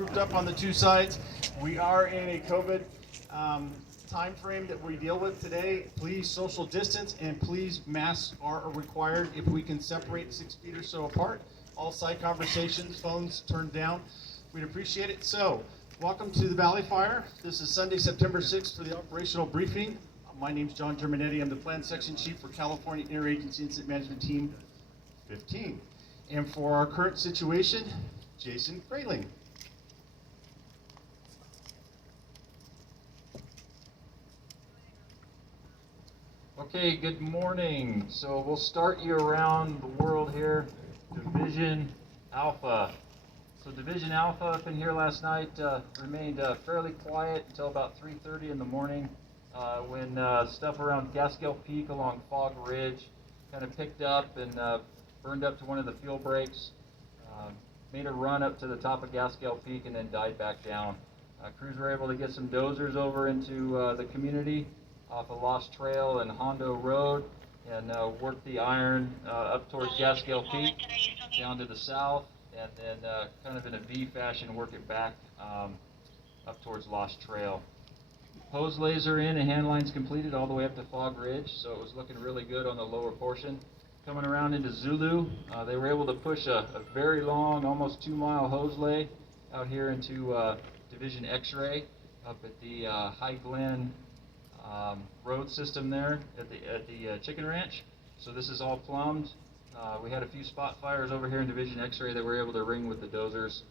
grouped up on the two sides. We are in a COVID time frame that we deal with today. Please social distance and please masks are required. If we can separate 6 feet or so apart, all side conversations, phones turned down, we'd appreciate it. So, welcome to the Valley Fire. This is Sunday, September 6th for the operational briefing. My name is John Germanetti. I'm the Plan Section Chief for California Interagency Incident Management Team 15. And for our current situation, Jason Grayling. Okay, good morning. So we'll start you around the world here. Division Alpha. So Division Alpha up in here last night remained fairly quiet until about 3:30 in the morning when stuff around Gaskell Peak along Fog Ridge kind of picked up and burned up to one of the fuel breaks. Made a run up to the top of Gaskell Peak and then died back down. Crews were able to get some dozers over into the community off of Lost Trail and Hondo Road and work the iron up towards Gaskell Peak down to the south, and then kind of in a V fashion work it back up towards Lost Trail. Hose laser in and hand lines completed all the way up to Fog Ridge, so it was looking really good on the lower portion. Coming around into Zulu, they were able to push a very long, almost 2-mile hose lay out here into Division X-Ray up at the High Glen road system there at the chicken ranch. So this is all plumbed. We had a few spot fires over here in Division X-Ray that we're able to ring with the dozers,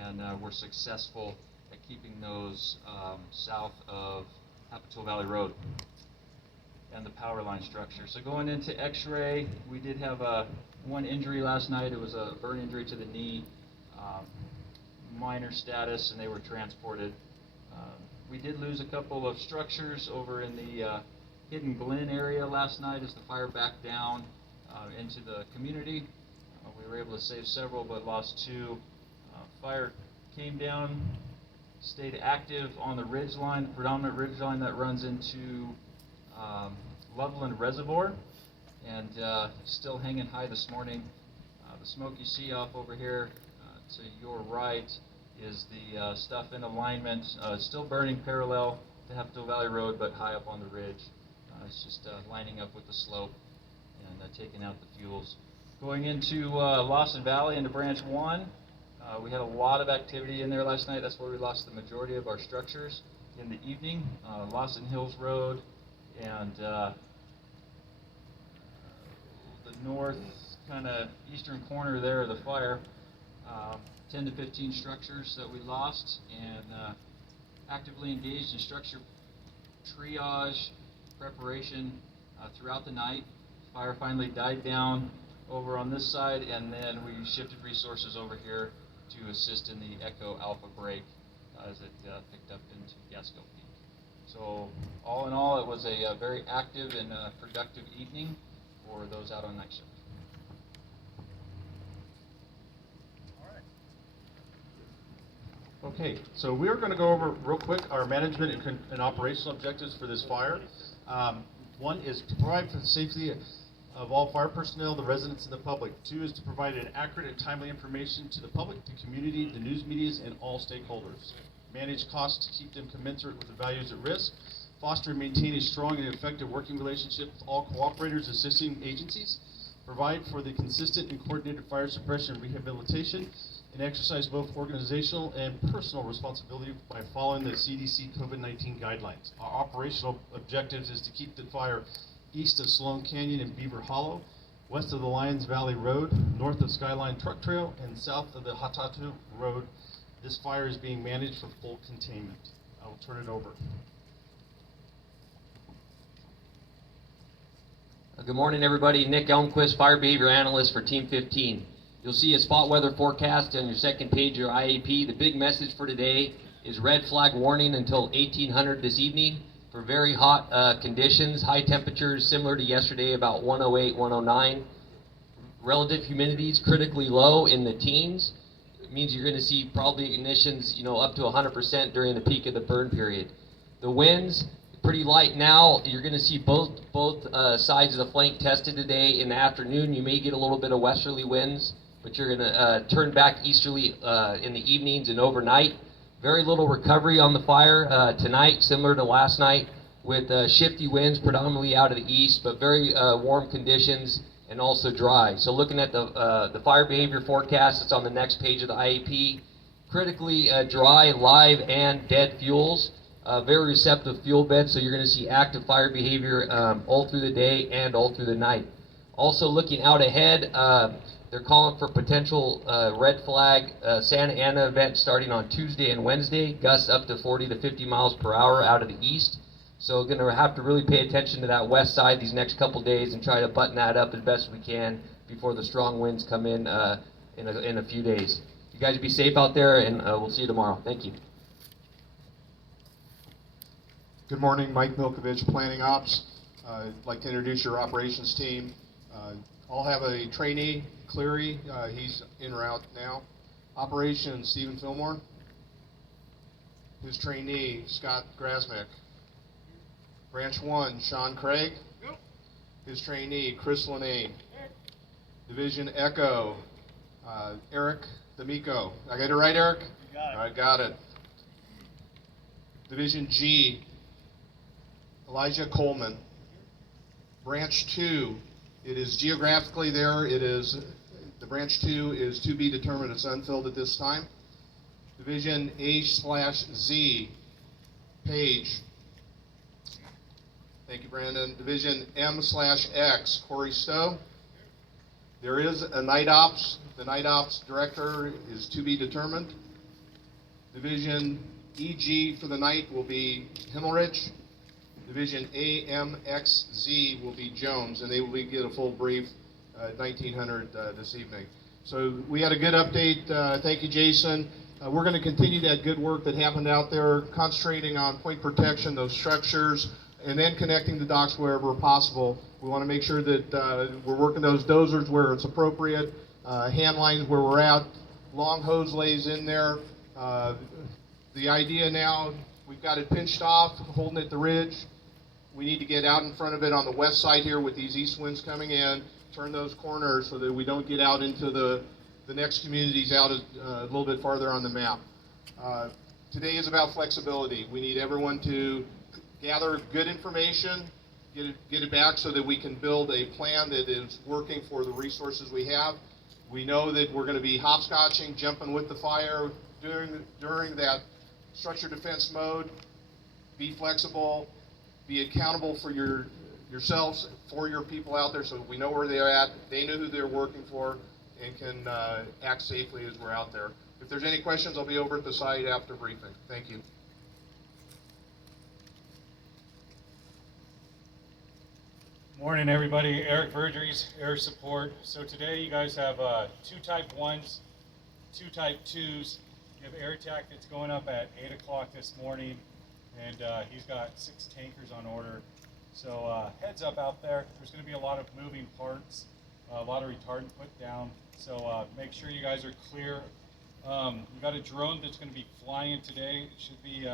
and we're successful at keeping those south of Apatow Valley Road and the power line structure. So going into X-Ray, we did have one injury last night. It was a burn injury to the knee, minor status, and they were transported. We did lose a couple of structures over in the Hidden Glen area last night as the fire backed down into the community. We were able to save several, but lost 2. Fire came down, stayed active on the ridge line, the predominant ridge line that runs into Loveland Reservoir, and still hanging high this morning. The smoke you see off over here to your right is the stuff in alignment. It's still burning parallel to Apatow Valley Road, but high up on the ridge. It's just lining up with the slope and taking out the fuels. Going into Lawson Valley into Branch 1, we had a lot of activity in there last night. That's where we lost the majority of our structures in the evening. Lawson Hills Road and the north kind of eastern corner there of the fire. 10 to 15 structures that we lost, and actively engaged in structure triage preparation throughout the night. Fire finally died down over on this side, and then we shifted resources over here to assist in the Echo Alpha break as it picked up into Gaskell Peak. So all in all, it was a very active and productive evening for those out on night shift. Okay, so we're going to go over real quick our management and operational objectives for this fire. One is to provide for the safety of all fire personnel, the residents, and the public. 2 is to provide an accurate and timely information to the public, the community, the news medias, and all stakeholders. Manage costs to keep them commensurate with the values at risk. Foster and maintain a strong and effective working relationship with all cooperators, assisting agencies. Provide for the consistent and coordinated fire suppression and rehabilitation, and exercise both organizational and personal responsibility by following the CDC COVID-19 guidelines. Our operational objectives is to keep the fire east of Sloan Canyon and Beaver Hollow, west of the Lions Valley Road, north of Skyline Truck Trail, and south of the Hatatu Road. This fire is being managed for full containment. I will turn it over. Good morning, everybody. Nick Elmquist, Fire Behavior Analyst for Team 15. You'll see a spot weather forecast on your second page of your IAP. The big message for today is red flag warning until 1800 this evening for very hot conditions, high temperatures similar to yesterday, about 108, 109. Relative humidity is critically low in the teens. It means you're going to see probably ignitions, up to 100% during the peak of the burn period. The winds, pretty light now. You're going to see both sides of the flank tested today. In the afternoon, you may get a little bit of westerly winds but you're gonna turn back easterly in the evenings and overnight. Very little recovery on the fire tonight, similar to last night, with shifty winds predominantly out of the east, but very warm conditions and also dry. So looking at the fire behavior forecast, it's on the next page of the IAP. Critically dry, live, and dead fuels. Very receptive fuel bed, so you're going to see active fire behavior all through the day and all through the night. Also looking out ahead, they're calling for potential red flag Santa Ana event starting on Tuesday and Wednesday, gusts up to 40 to 50 miles per hour out of the east. So we're going to have to really pay attention to that west side these next couple days and try to button that up as best we can before the strong winds come in a few days. You guys be safe out there, and we'll see you tomorrow. Thank you. Good morning, Mike Milkovich, Planning Ops. I'd like to introduce your operations team. I'll have a trainee, Cleary, he's en route now. Operations, Stephen Fillmore. His trainee, Scott Grasmick. Branch 1, Sean Craig. His trainee, Chris Linane. Division Echo, Eric D'Amico. I got it right, Eric? You got it. I got it. Division G, Elijah Coleman. Branch 2, it is geographically there. It is, the branch 2 is to be determined. It's unfilled at this time. Division A/Z, Page. Thank you, Brandon. Division M/X, Corey Stowe. There is a night ops. The night ops director is to be determined. Division EG for the night will be Himmelrich. Division AMXZ will be Jones, and they will get a full brief at 1900 this evening. So we had a good update. Thank you, Jason. We're going to continue that good work that happened out there, concentrating on point protection, those structures, and then connecting the docks wherever possible. We want to make sure that we're working those dozers where it's appropriate, hand lines where we're at, long hose lays in there. The idea now, we've got it pinched off, holding at the ridge. We need to get out in front of it on the west side here with these east winds coming in, turn those corners so that we don't get out into the next communities out a little bit farther on the map. Today is about flexibility. We need everyone to gather good information, get it back so that we can build a plan that is working for the resources we have. We know that we're going to be hopscotching, jumping with the fire during that structured defense mode. Be flexible, be accountable for yourselves, for your people out there, so we know where they're at, they know who they're working for, and can act safely as we're out there. If there's any questions, I'll be over at the site after briefing. Thank you. Morning, everybody. Eric Vergeries, Air Support. So today you guys have 2 Type 1s, 2 Type 2s. You have AirTac that's going up at 8 o'clock this morning, and he's got 6 tankers on order. So heads up out there. There's going to be a lot of moving parts, a lot of retardant put down. So make sure you guys are clear. We've got a drone that's going to be flying today. It should be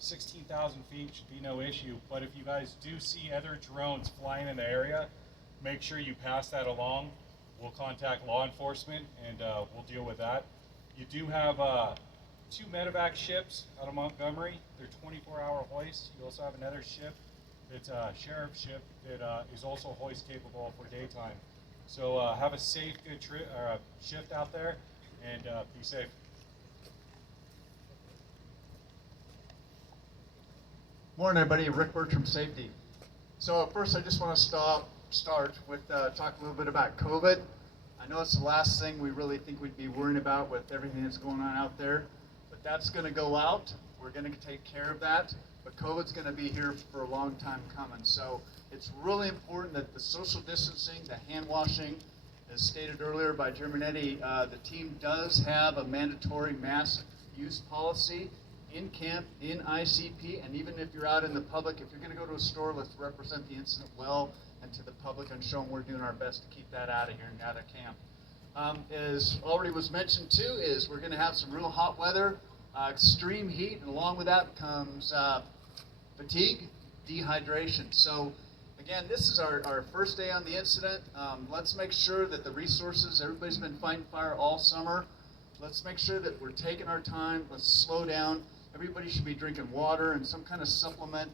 16,000 feet, should be no issue. But if you guys do see other drones flying in the area, make sure you pass that along. We'll contact law enforcement and we'll deal with that. You do have 2 medevac ships out of Montgomery. They're 24-hour hoists. You also have another ship that's a sheriff's ship that is also hoist capable for daytime. So have a safe, good shift out there, and be safe. Morning, everybody. Rick Bertram, Safety. So first, I just want to start with talk a little bit about COVID. I know it's the last thing we really think we'd be worrying about with everything that's going on out there, but that's going to go out. We're going to take care of that, but COVID's going to be here for a long time coming. So it's really important that the social distancing, the hand washing, as stated earlier by Germanetti, the team does have a mandatory mask use policy in camp, in ICP, and even if you're out in the public, if you're going to go to a store, let's represent the incident well and to the public and show them we're doing our best to keep that out of here and out of camp. As already was mentioned too, is we're going to have some real hot weather, extreme heat, and along with that comes fatigue, dehydration. So Again, this is our first day on the incident. Let's make sure that the resources, everybody's been fighting fire all summer. Let's make sure that we're taking our time. Let's slow down. Everybody should be drinking water and some kind of supplement,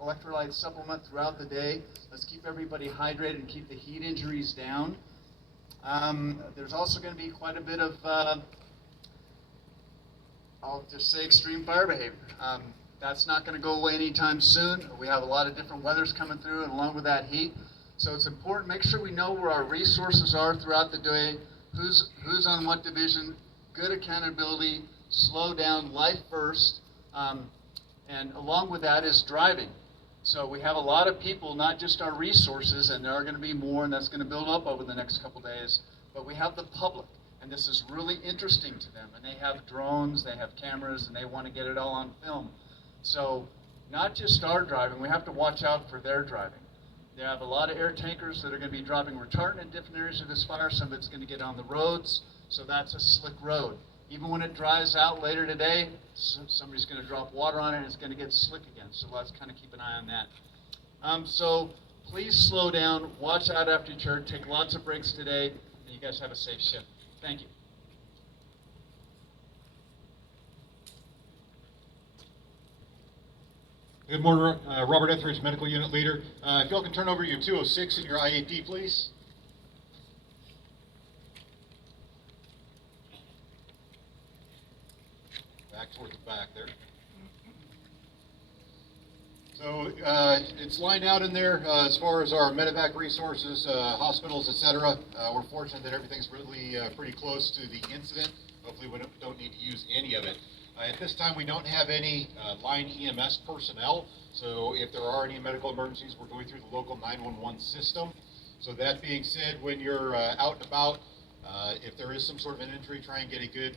electrolyte supplement throughout the day. Let's keep everybody hydrated and keep the heat injuries down. There's also going to be quite a bit of, I'll just say, extreme fire behavior. That's not going to go away anytime soon. We have a lot of different weathers coming through, and along with that heat. So it's important, make sure we know where our resources are throughout the day, who's on what division, good accountability, slow down, life first, and along with that is driving. So we have a lot of people, not just our resources, and there are going to be more, and that's going to build up over the next couple days, but we have the public, and this is really interesting to them, and they have drones, they have cameras, and they want to get it all on film. So not just our driving, we have to watch out for their driving. They have a lot of air tankers that are going to be dropping retardant in different areas of this fire. Some of it's going to get on the roads, so that's a slick road. Even when it dries out later today, somebody's going to drop water on it and it's going to get slick again. So let's kind of keep an eye on that. So please slow down, watch out after your turn, take lots of breaks today, and you guys have a safe shift. Thank you. Good morning, Robert Etheridge, Medical Unit Leader. If y'all can turn over your 206 and your IAP, please. Back toward the back there. So it's lined out in there as far as our medevac resources, hospitals, etc. We're fortunate that everything's really pretty close to the incident. Hopefully we don't need to use any of it. At this time, we don't have any line EMS personnel, so if there are any medical emergencies, we're going through the local 911 system. So that being said, when you're out and about, if there is some sort of an injury, try and get a good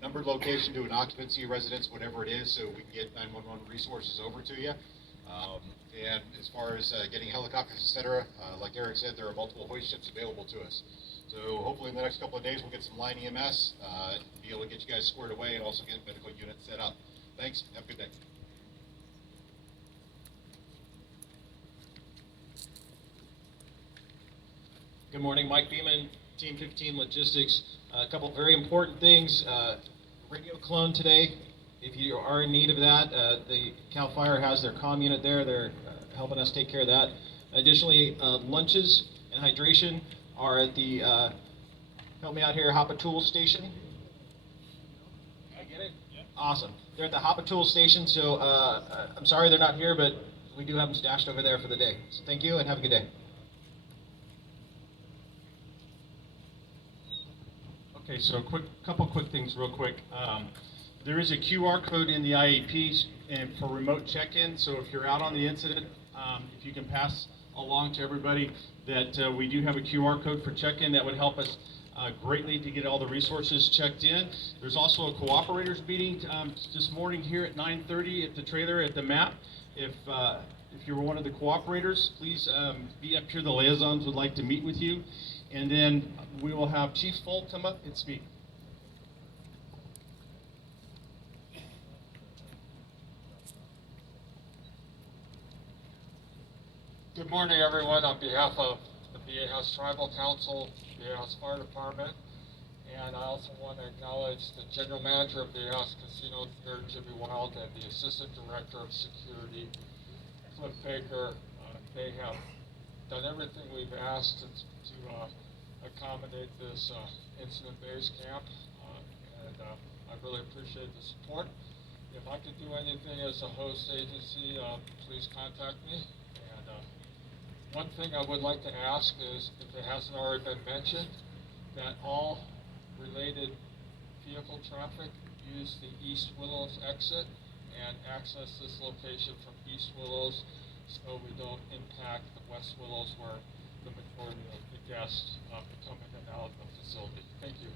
numbered location to an occupancy residence, whatever it is, so we can get 911 resources over to you. And as far as getting helicopters, etc., like Eric said, there are multiple hoist ships available to us. So hopefully in the next couple of days we'll get some line EMS, be able to get you guys squared away and also get medical units set up. Thanks, have a good day. Good morning, Mike Beeman, Team 15 Logistics. A couple very important things. Radio clone today. If you are in need of that, the CAL FIRE has their comm unit there. They're helping us take care of that. Additionally, lunches and hydration are at the, help me out here, Hapatool Station. I get it? Yeah. Awesome. They're at the Hapatool Station, so I'm sorry they're not here, but we do have them stashed over there for the day. So thank you and have a good day. Okay, so couple quick things real quick. There is a QR code in the IAPs and for remote check-in, so if you're out on the incident, if you can pass along to everybody that we do have a QR code for check-in, that would help us greatly to get all the resources checked in. There's also a cooperators meeting this morning here at 9:30 at the trailer at the MAP. If you were one of the cooperators, please be up here. The liaisons would like to meet with you. And then we will have Chief Folk come up and speak. Good morning, everyone. On behalf of the Viejas Tribal Council, Viejas Fire Department, and I also want to acknowledge the General Manager of Viejas Casino here, Jimmy Wild, and the Assistant Director of Security, Cliff Baker. They have done everything we've asked to accommodate this incident-based camp, and I really appreciate the support. If I could do anything as a host agency, please contact me. And one thing I would like to ask is, if it hasn't already been mentioned, that all related vehicle traffic use the East Willows exit and access this location from East Willows, so we don't impact the West Willows where the majority of the guests come in and out of the facility. Thank you.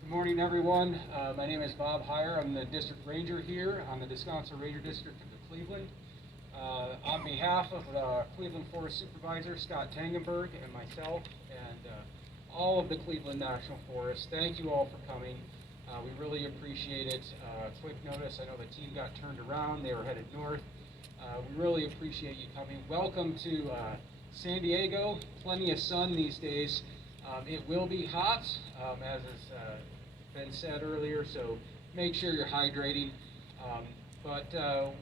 Good morning, everyone. My name is Bob Heyer. I'm the district ranger here on the Descanso Ranger District of Cleveland. On behalf of the Cleveland Forest Supervisor, Scott Tangenberg, and myself, and all of the Cleveland National Forest. Thank you all for coming. We really appreciate it. Quick notice, I know the team got turned around. They were headed north. We really appreciate you coming. Welcome to San Diego. Plenty of sun these days. It will be hot, as has been said earlier, so make sure you're hydrating. But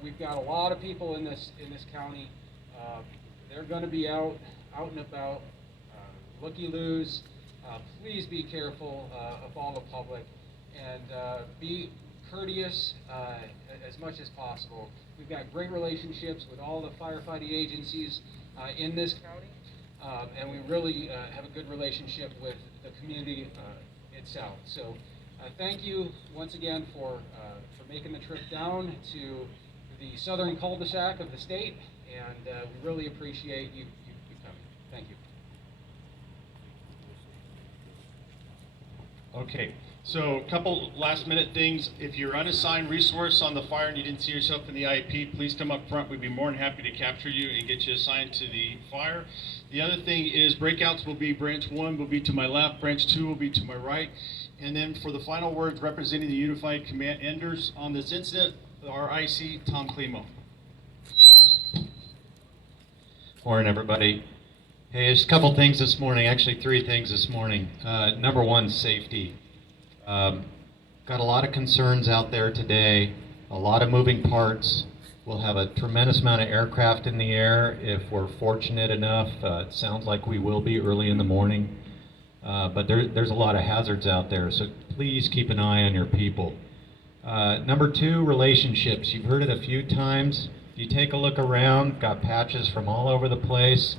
we've got a lot of people in this county. They're going to be out and about, looky-loos. Please be careful of all the public, and be courteous as much as possible. We've got great relationships with all the firefighting agencies in this county, and we really have a good relationship with the community itself. So thank you once again for making the trip down to the southern cul-de-sac of the state, and we really appreciate you coming. Thank you. Okay, so a couple last minute things. If you're unassigned resource on the fire and you didn't see yourself in the IEP, please come up front. We'd be more than happy to capture you and get you assigned to the fire. The other thing is breakouts will be branch 1 will be to my left, branch 2 will be to my right. And then for the final words representing the Unified Commanders on this incident, our IC, Tom Klimo. Morning, everybody. Hey, there's a couple things this morning, actually 3 things this morning. Number 1, safety. Got a lot of concerns out there today, a lot of moving parts. We'll have a tremendous amount of aircraft in the air if we're fortunate enough. It sounds like we will be early in the morning. But there's a lot of hazards out there, so please keep an eye on your people. Number 2, relationships. You've heard it a few times. If you take a look around, got patches from all over the place.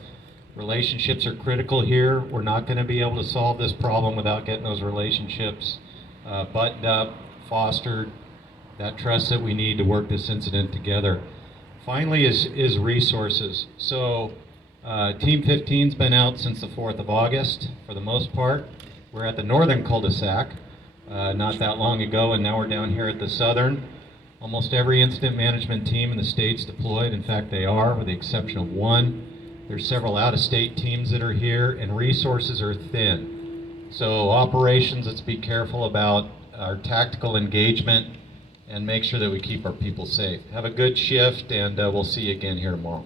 Relationships are critical here. We're not going to be able to solve this problem without getting those relationships buttoned up, fostered, that trust that we need to work this incident together. Finally is resources. So Team 15's been out since the 4th of August for the most part. We're at the northern cul-de-sac not that long ago, and now we're down here at the southern. Almost every incident management team in the state's deployed. In fact, they are, with the exception of 1. There's several out-of-state teams that are here, and resources are thin. So operations, let's be careful about our tactical engagement and make sure that we keep our people safe. Have a good shift, and we'll see you again here tomorrow.